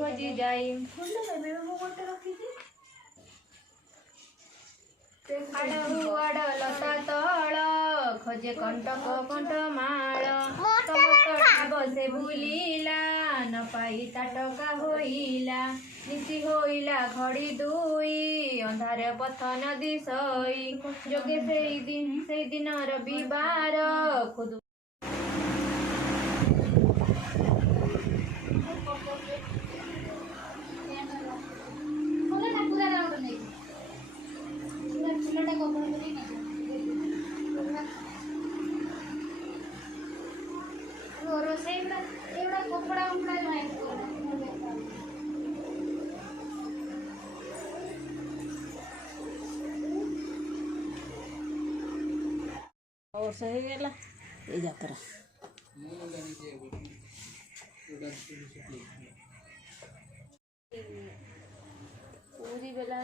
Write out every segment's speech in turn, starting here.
खोजी जाई आड़ लता तल खोजे कंटक कंठमाल बसे बुलिला न पाई ताटका होइला निशि होइला घड़ी दुई अंधार पथ नदी सई जोगे से दिन रविवार खुद वर्ष हो गला ये यात्रा पूरी बेला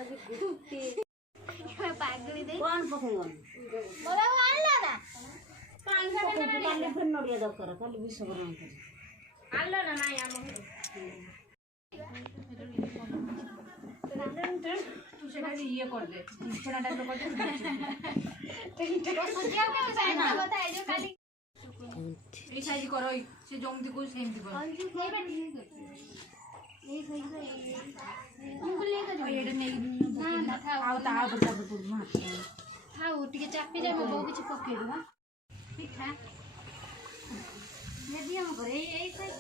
पागली दे कौन पकेगन मोरा आनला ना पांच काली फिर नड़िया दरकार काली विष बना कर आनला ना नाही आम तू से खाली ये कर दे थोड़ा टाइम कर दे तो सोचिया के साइड में बताए जो खाली এই সাইজ করো সে জমতি কো সেমতি করো এই সাইজ अंकुल लेके जाओ एडे नहीं ना ना था आओ ता आओ बता पुर मा था उठके चापी जा मो किछ पके दो पिठा यदि हम करे এই साइज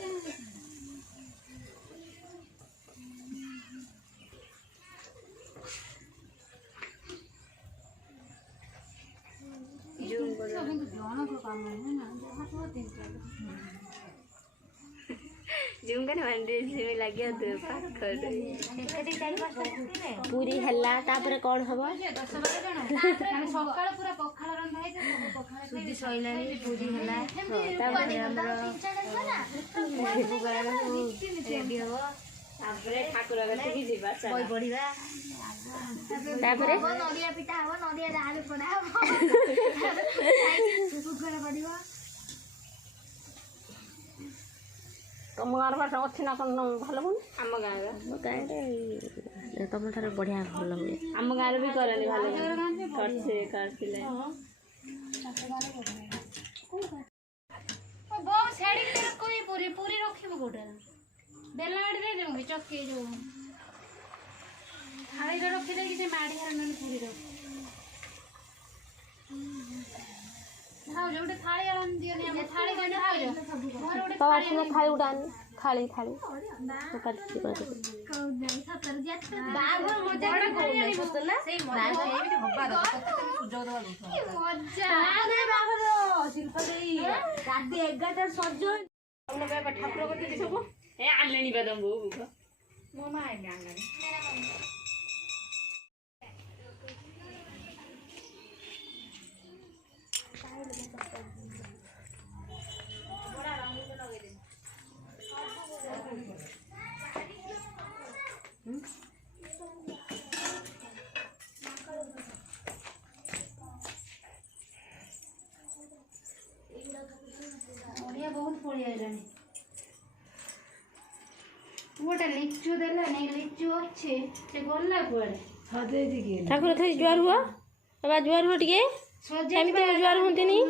जुंगन मंदिर से लगे तो पाखर पूरी हल्ला तापर कोन हबो 10 12 जण माने सकाळ पूरा पखाळ रंधा है सब पखाळ सुधी सइलानी पूरी हल्ला तापर हमरो रेडी हो तापर ठाकुर गति की जीवा कोई बढ़िबा तापर नदिया पिटा हो नदिया जाल पड़ा सुकुर पड़िबो तुम गाँव बात अच्छी ना कौन भल मन आम गाँव गाँव तुम ठार बढ़िया भल हुए आम गाँव भी करनी भल करते बहुत छाड़ी कोई पूरी पूरी रखिबो गोटे बेला आड़ी दे देबो चक्की जो थाली रे रखि दे कि से माड़ी हर नन पूरी रख हां जो गोटे थाली आन दियो ने हम थाली गने हाउ जो मोर गोटे तो आठ में थाली उड़ान थाली थाली तो कर दी बात कौ जाई सतर जात बाघ मजा थाली आनी बोतला से मजा एमिति हब्बा द सुजो दवा दो मजा बाघ रो शिल्प देई राती 11 सजो हमने बे ठाकुर गति सब ए आलेनी बदम बो मो मा आने आने बहुत पड़ी आइलानी गोटे लिचु देला नहीं लिचु अच्छे से गल्ला कुआडे हदे दिगे ठाकुर थे जुआर हुआ अब जुआर हुआ टिके सेमती जुआर होंती नहीं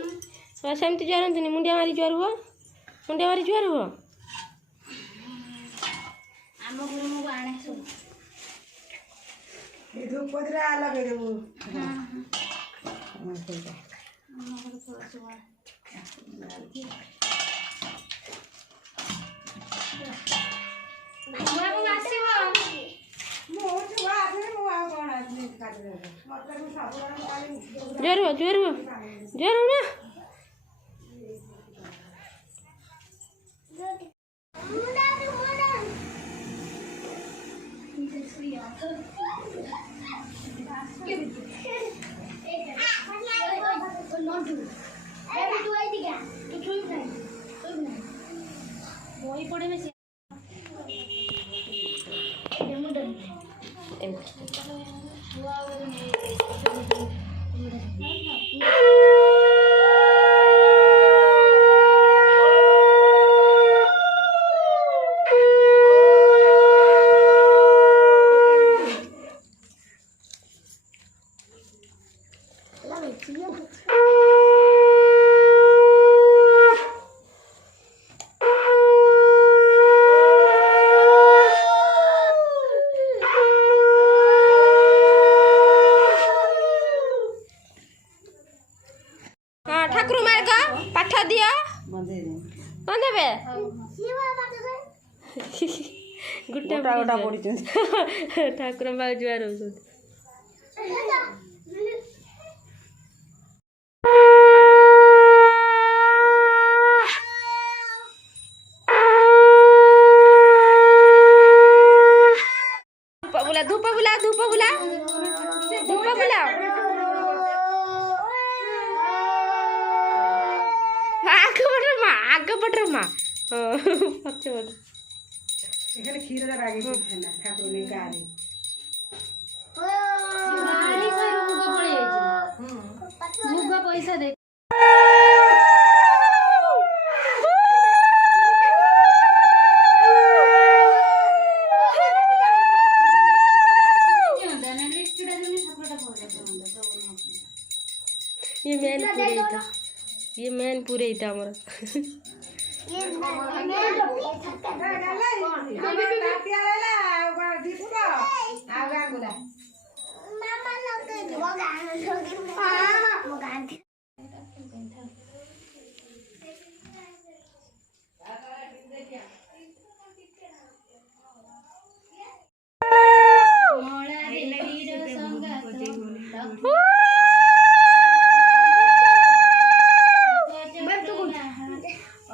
सेमती जुआर होंती नहीं मुंडिया मारी जुआर हुआ मुंडिया मारी जुआर हुआ आम घर मो आने सब ये धूप पदरा लगे देबो हां हां ठीक है आम घर थोड़ा सुबह बाबू आसीबो मो छुआ आथे मो आ कोन आदमी काट दे मतलब साबुन काली जुआर हुआ ना वही पड़े में ଗୋଟା ଗୋଟା ପଡ଼ିଛନ୍ତି ଠାକୁର ପାଖକୁ ଜୁହାର ହଉଛନ୍ତି। ଧୂପ ବୁଲା ଧୂପ ବୁଲା ଧୂପ ବୁଲା ଆଗ ପଟରେ ମା ପଛ ପଟ এখানে ক্ষীরটা রাগিছে না ঠাকুরের গাড়ি মুগ পয়সা দে ये मेन पूरे ही था हमारा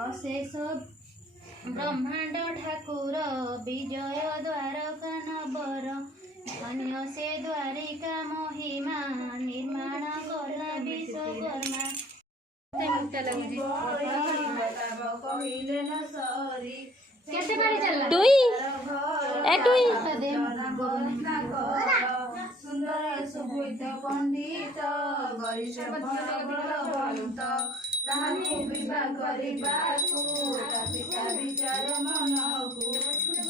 ଅଶେଷ ବ୍ରହ୍ମାଣ୍ଡ ଠାକୁର ବିଜୟ ଦ୍ୱାରକା ନବର ଧନ୍ୟ ସେ ଦ୍ୱାରିକା ମହିମା ନିର୍ମାଣ କଲା ବିଶ୍ୱକର୍ମା। କେତେ ପାଳି ଚାଲିଲା ଟୁଇ ଏ ଟୁଇ ସୁନ୍ଦର ସୁବୋଧ ପଣ୍ଡିତ ଗରିଷ ତାହାକୁ ବିବାହ କରିବାକୁ ପିତା ବିଚାର ମନକୁ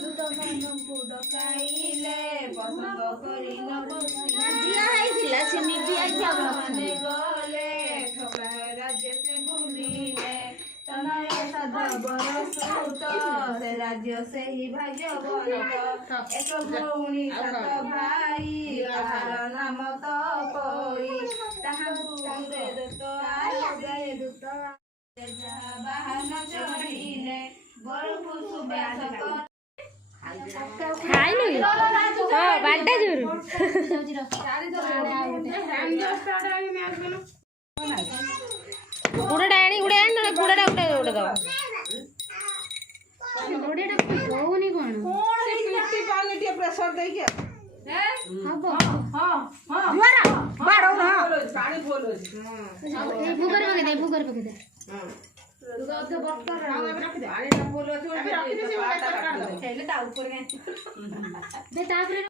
ଦୂତ ମନକୁ ଡକାଇଲେ ପସନ୍ଦ କରି ନ ଦିଆ ହେଇଥିଲା ସେ ନିଧି ଗଲେ ଠକା ରାଜ୍ୟ ସେ ବୁଲିଲେ ତନୟ ସାଧବର ସୁତ ସେ ରାଜ୍ୟ ସେହି ଭାଗ୍ୟ ବନକ ଏକ ଭଉଣୀ ସାତ ଭାଇ କାହାର ନାମ ତପୋଇ ତାହାକୁ ଦୂତ ଆଗାଏ ଦୂତ ଯାହା ବାହନ ଚଢ଼ିଲେ ବରକୁ ସୁବାସ ଖାଇଲୁ କି ହଁ ବାଟା ଜୋରୁ ଗୁଡ଼ଟା ଆଣି ଗୁଡ଼େ ଆଣି ନହେଲେ ଗୁଡ଼ଟା ଗୋଟେ ଗୋଟେ ଦବ ହଉନି କଣ ଟିକେ ପ୍ରେସର ଦେଇକି ହବ ପାଣି ଫୁଲ ଅଛି ଏଇ ଭୁଗରେ ପକେଇଦେ ଭୁଗରେ ପକେଇଦେ ତାପରେ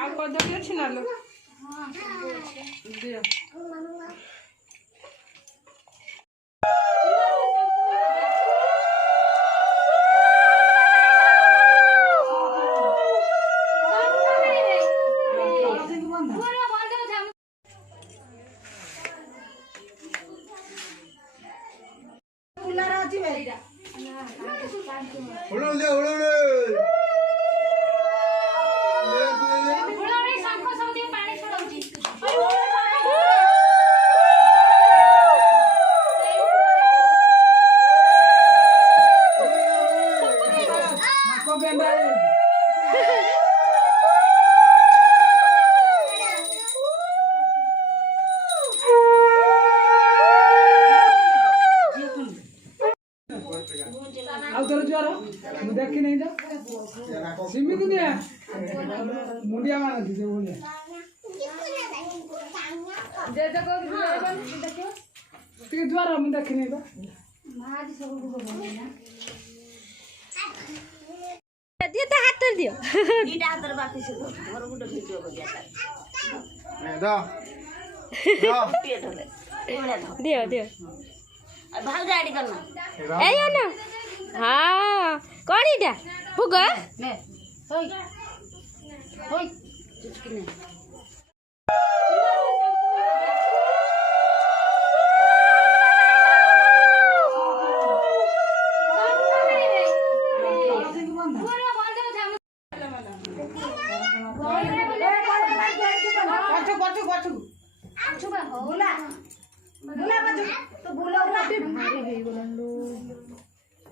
ଆଉ କଦଳୀ ଅଛି ନା ଲୋ देखी नहीं सिमी को दिया मुंडिया मारा थी बोलिए द्वारा मैं देखी नहीं दियो तो हाथ तर दियो दीटा हातर बाकी से घर गुड वीडियो बगिया दियो दियो भाग गाड़ी करना ए यो ना हाँ कौन इटा भुगा ने होय होय चुचकी ने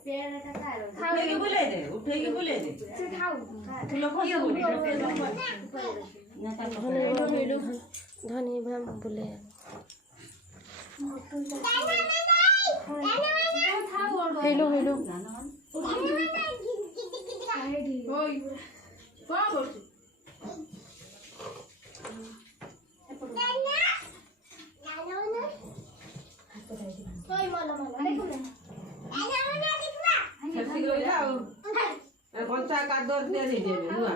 उठेगी बुले दे धनी बुले हेलो हेलो कंचा कादर दे देबे नुआ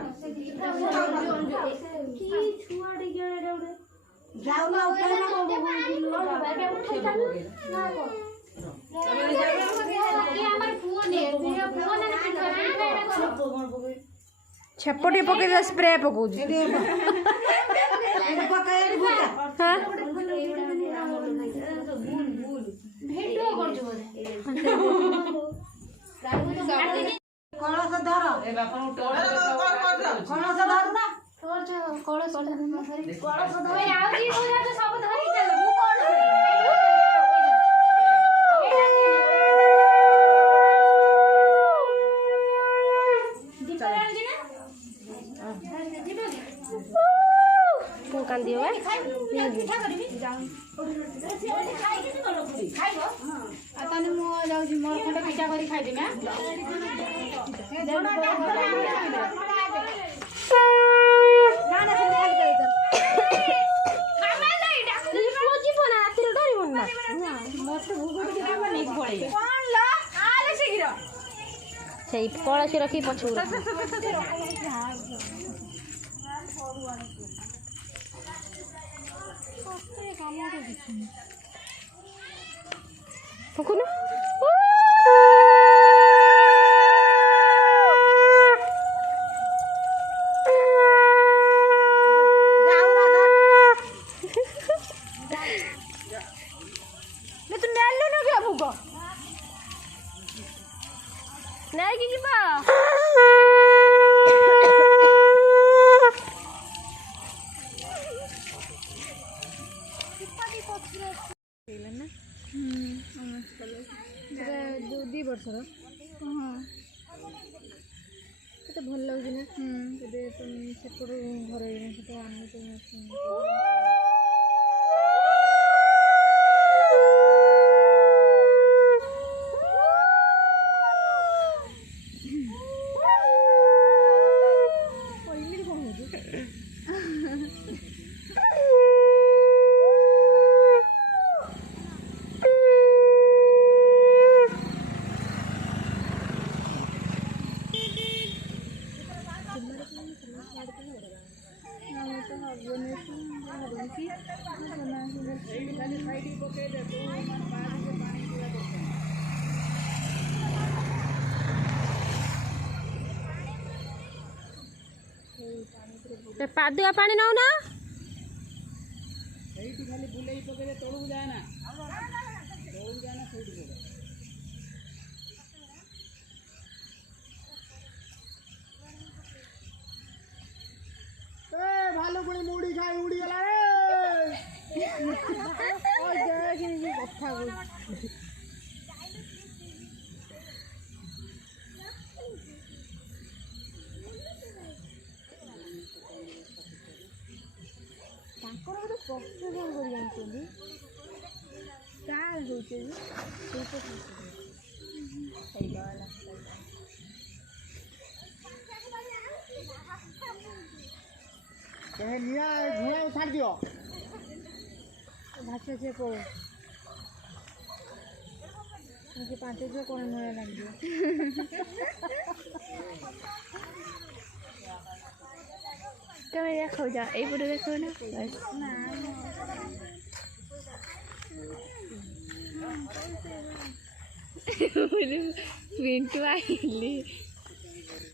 जाऊ ना उठाई ना छपटे पके स्प्रे पकऊ कलश धर कलश धर ना कलश कांदी हो पिठा कर खाई से कलश रखी पछू पकुना नहीं कि दी वर्षर तो भल लगे ना सेपट घर पादुआ पानी नौ ना खाली बुले पके तोड़ू जाए ना भालू पुणी मुड़ी खाई उड़ी गला रे कथा धुआं उठाड़ दियो भाषा से पड़ो 5 रुपया कौन नया लग दियो कब देखो जा ए फोटो देखो ना पिंटू आई